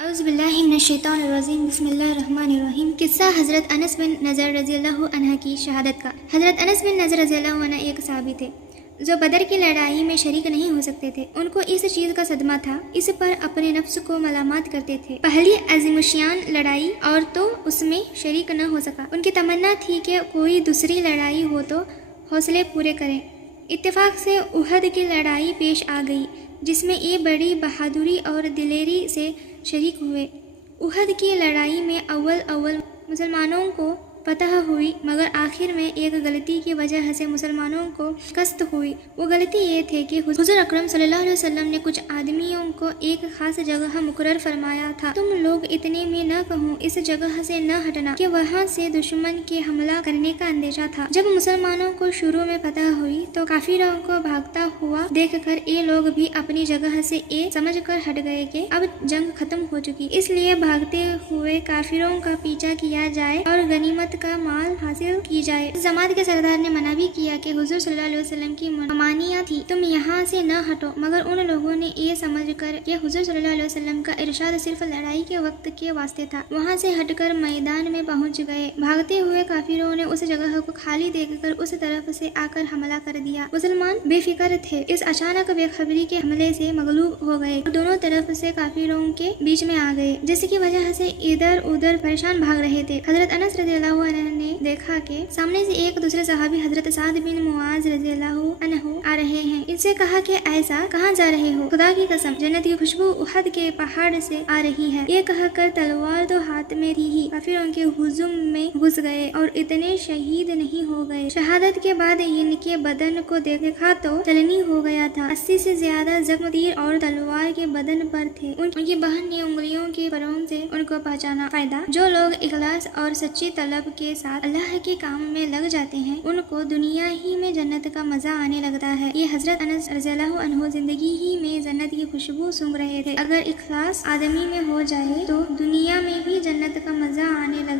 اعوذ باللہ من الشیطان الرجیم بسم اللہ الرحمن الرحیم۔ قصہ حضرت انس بن نضر رضی اللہ عنہ کی شہادت کا۔ حضرت انس بن نضر رضی اللہ عنہ ایک صحابی تھے جو بدر کی لڑائی میں شریک نہیں ہو سکتے تھے۔ ان کو اس چیز کا صدمہ تھا، اس پر اپنے نفس کو ملامت کرتے تھے۔ پہلی عظیم الشان لڑائی اور تو اس میں شریک نہ ہو سکا۔ ان کی تمنا تھی کہ کوئی دوسری لڑائی ہو تو حوصلے پورے کریں۔ اتفاق سے احد کی لڑائی پیش آ گئی جس میں یہ بڑی بہادری اور دلیری سے شریک ہوئے۔ احد کی لڑائی میں اول مسلمانوں کو فتح ہوئی، مگر آخر میں ایک غلطی کی وجہ سے مسلمانوں کو شکست ہوئی۔ وہ غلطی یہ تھی کہ حضور اکرم صلی اللہ علیہ وسلم نے کچھ آدمیوں کو ایک خاص جگہ مقرر فرمایا تھا، تم لوگ اتنے میں نہ کہو اس جگہ سے نہ ہٹنا، کہ وہاں سے دشمن کے حملہ کرنے کا اندیشہ تھا۔ جب مسلمانوں کو شروع میں فتح ہوئی تو کافروں کو بھاگتا ہوا دیکھ کر یہ لوگ بھی اپنی جگہ سے یہ سمجھ کر ہٹ گئے کہ اب جنگ ختم ہو چکی، اس لیے بھاگتے ہوئے کافروں کا پیچھا کیا جائے اور غنیمت کا مال حاصل کی جائے۔ اس جماعت کے سردار نے منع بھی کیا کہ حضور صلی اللہ علیہ وسلم کی ممانعت تھی، تم یہاں سے نہ ہٹو، مگر ان لوگوں نے یہ سمجھ کر کہ حضور صلی اللہ علیہ وسلم کا ارشاد صرف لڑائی کے وقت کے واسطے تھا، وہاں سے ہٹ کر میدان میں پہنچ گئے۔ بھاگتے ہوئے کافروں نے اس جگہ کو خالی دیکھ کر اس طرف سے آ کر حملہ کر دیا۔ مسلمان بے فکر تھے، اس اچانک بے خبری کے حملے سے مغلوب ہو گئے اور دونوں طرف سے کافروں کے بیچ میں آ گئے، جس کی وجہ سے ادھر ادھر پریشان بھاگ رہے تھے۔ حضرت انس رضی اللہ عنہ نے دیکھا کہ سامنے سے ایک دوسرے صحابی حضرت سعد بن معاذ رضی اللہ عنہ آ رہے ہیں۔ ان سے کہا کہ ایسا کہاں جا رہے ہو؟ خدا کی قسم، جنت کی خوشبو احد کے پہاڑ سے آ رہی ہے۔ یہ کہہ کر تلوار تو ہاتھ میں تھی ہی کافروں کے ہجوم میں گھس گئے اور اتنے شہید نہیں ہو گئے۔ شہادت کے بعد ان کے بدن کو دیکھا تو چلنی ہو گیا تھا۔ 80 سے زیادہ زخم تیر اور تلوار کے بدن پر تھے۔ ان کی بہن نے انگلیوں کے پروں سے ان کو پہچانا۔ فائدہ: جو لوگ اخلاص اور سچی طلب کے ساتھ اللہ کے کام میں لگ جاتے ہیں ان کو دنیا ہی میں جنت کا مزہ آنے لگتا ہے۔ یہ حضرت انس رضی اللہ عنہ زندگی ہی میں جنت کی خوشبو سونگھ رہے تھے۔ اگر اخلاص آدمی میں ہو جائے تو دنیا میں بھی جنت کا مزہ آنے لگتا